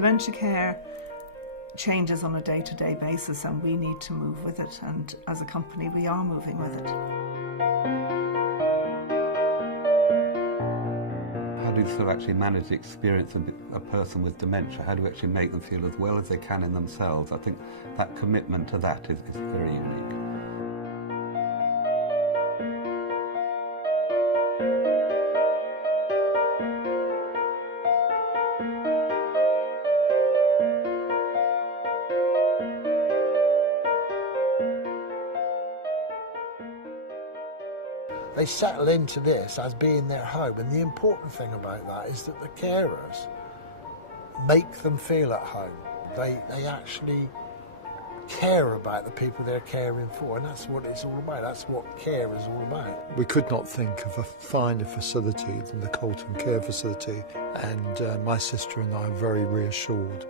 Dementia care changes on a day-to-day basis, and we need to move with it, and as a company we are moving with it. How do you sort of actually manage the experience of a person with dementia? How do you actually make them feel as well as they can in themselves? I think that commitment to that is very unique. They settle into this as being their home, and the important thing about that is that the carers make them feel at home. They actually care about the people they're caring for, and that's what it's all about. That's what care is all about. We could not think of a finer facility than the Colten Care Facility, and my sister and I are very reassured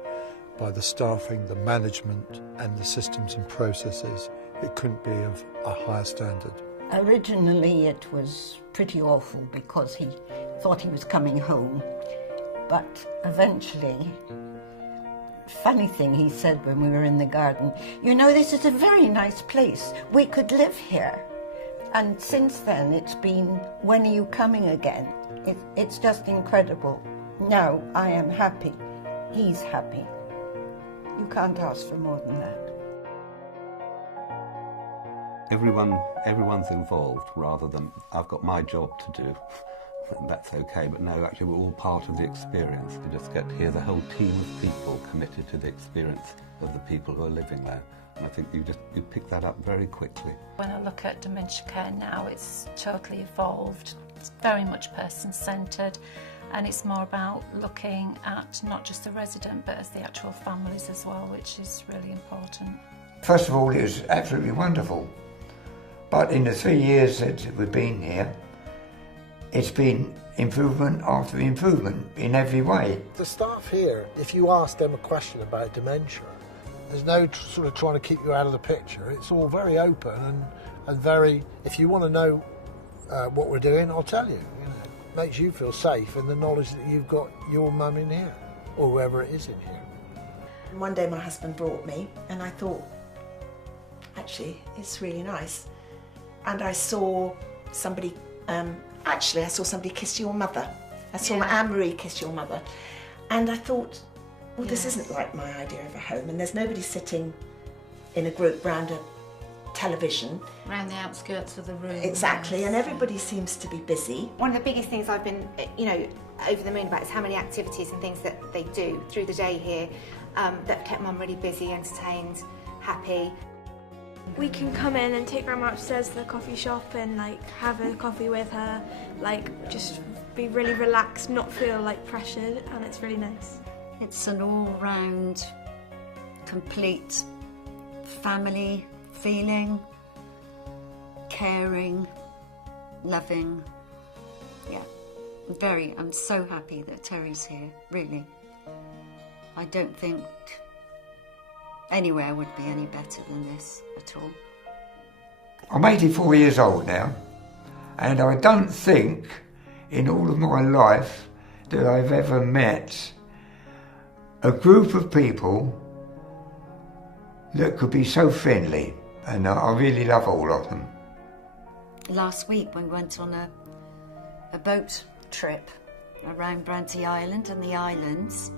by the staffing, the management and the systems and processes. It couldn't be of a higher standard. Originally it was pretty awful because he thought he was coming home, but eventually, funny thing he said when we were in the garden, you know, this is a very nice place, we could live here. And since then it's been, when are you coming again? It's just incredible. Now I am happy, he's happy. You can't ask for more than that. Everyone's involved rather than I've got my job to do, and that's okay, but no, actually we're all part of the experience. You just get to hear the whole team of people committed to the experience of the people who are living there, and I think you pick that up very quickly. When I look at dementia care now, it's totally evolved. It's very much person-centred, and it's more about looking at not just the resident but as the actual families as well, which is really important. First of all, it was absolutely wonderful. But in the 3 years that we've been here, it's been improvement after improvement in every way. The staff here, if you ask them a question about dementia, there's no sort of trying to keep you out of the picture. It's all very open and very, if you want to know what we're doing, I'll tell you. You know, it makes you feel safe in the knowledge that you've got your mum in here, or whoever it is in here. One day my husband brought me, and I thought, actually, it's really nice. And I saw somebody, I saw somebody kiss your mother. I saw Anne-Marie kiss your mother. And I thought, well, this isn't like my idea of a home. And there's nobody sitting in a group round a television. Around the outskirts of the room. Exactly, and everybody seems to be busy. One of the biggest things I've been, over the moon about is how many activities and things that they do through the day here that kept Mum really busy, entertained, happy. We can come in and take Grandma upstairs to the coffee shop and have a coffee with her, just be really relaxed, not feel pressured, and it's really nice. It's an all-round, complete family feeling, caring, loving. Yeah, I'm so happy that Terry's here, really. I don't think anywhere would be any better than this at all. I'm 84 years old now, and I don't think in all of my life that I've ever met a group of people that could be so friendly, and I really love all of them. Last week we went on a boat trip around Branty Island and the islands,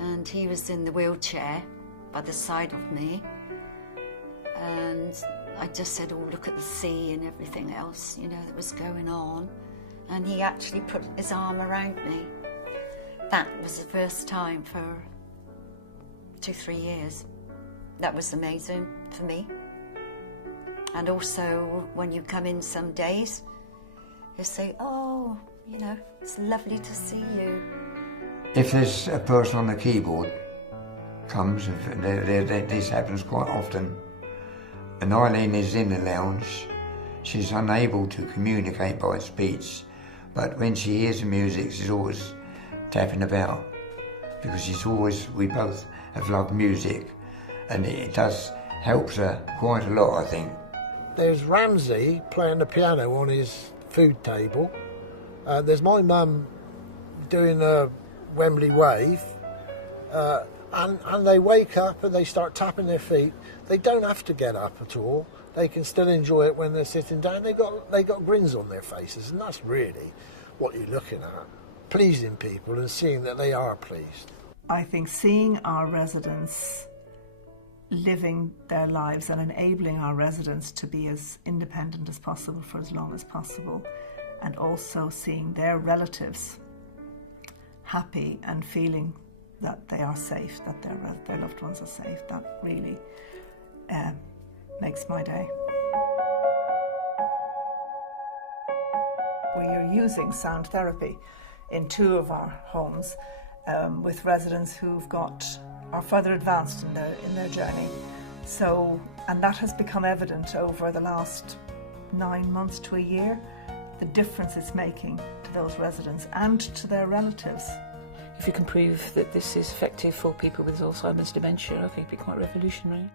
and he was in the wheelchair by the side of me, and I just said, oh, look at the sea and everything else, that was going on, and he actually put his arm around me. That was the first time for 2-3 years. That was amazing for me. And also, when you come in some days, you say, oh, it's lovely to see you. If there's a person on the keyboard comes, this happens quite often, and Eileen is in the lounge, she's unable to communicate by speech, but when she hears the music, she's always tapping about, because we both have loved music, and it does helps her quite a lot, I think. There's Ramsey playing the piano on his food table. There's my mum doing a Wembley wave. And they wake up and they start tapping their feet. They don't have to get up at all. They can still enjoy it when they're sitting down. They got grins on their faces, and that's really what you're looking at. Pleasing people and seeing that they are pleased. I think seeing our residents living their lives and enabling our residents to be as independent as possible for as long as possible, and also seeing their relatives happy and feeling that they are safe, that their loved ones are safe, that really makes my day. We are using sound therapy in 2 of our homes with residents who've are further advanced in their journey. So, and that has become evident over the last 9 months to a year, the difference it's making to those residents and to their relatives. If you can prove that this is effective for people with Alzheimer's dementia, I think it'd be quite revolutionary.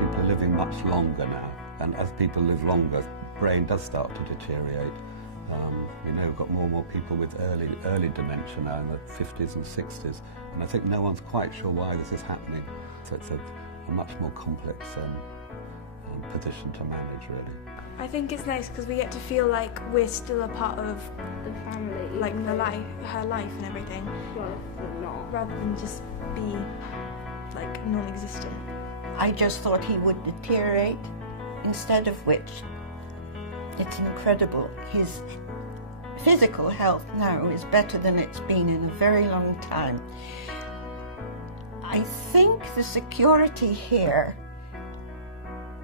People are living much longer now, and as people live longer, the brain does start to deteriorate. We know we've got more and more people with early dementia now in the 50s and 60s, and I think no one's quite sure why this is happening. So it's a much more complex position to manage, really. I think it's nice because we get to feel like we're still a part of the family, like her life and everything, rather than just be like non-existent. I just thought he would deteriorate, instead of which it's incredible. His physical health now is better than it's been in a very long time. I think the security here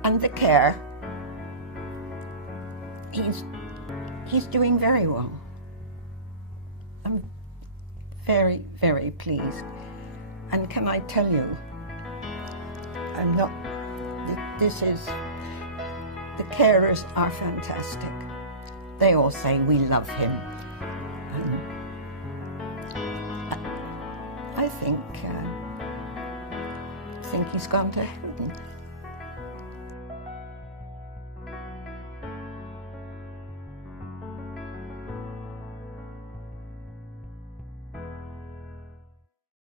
and the care, he's doing very well. I'm very, very pleased. And can I tell you, the carers are fantastic. They all say we love him. I think he's gone to heaven.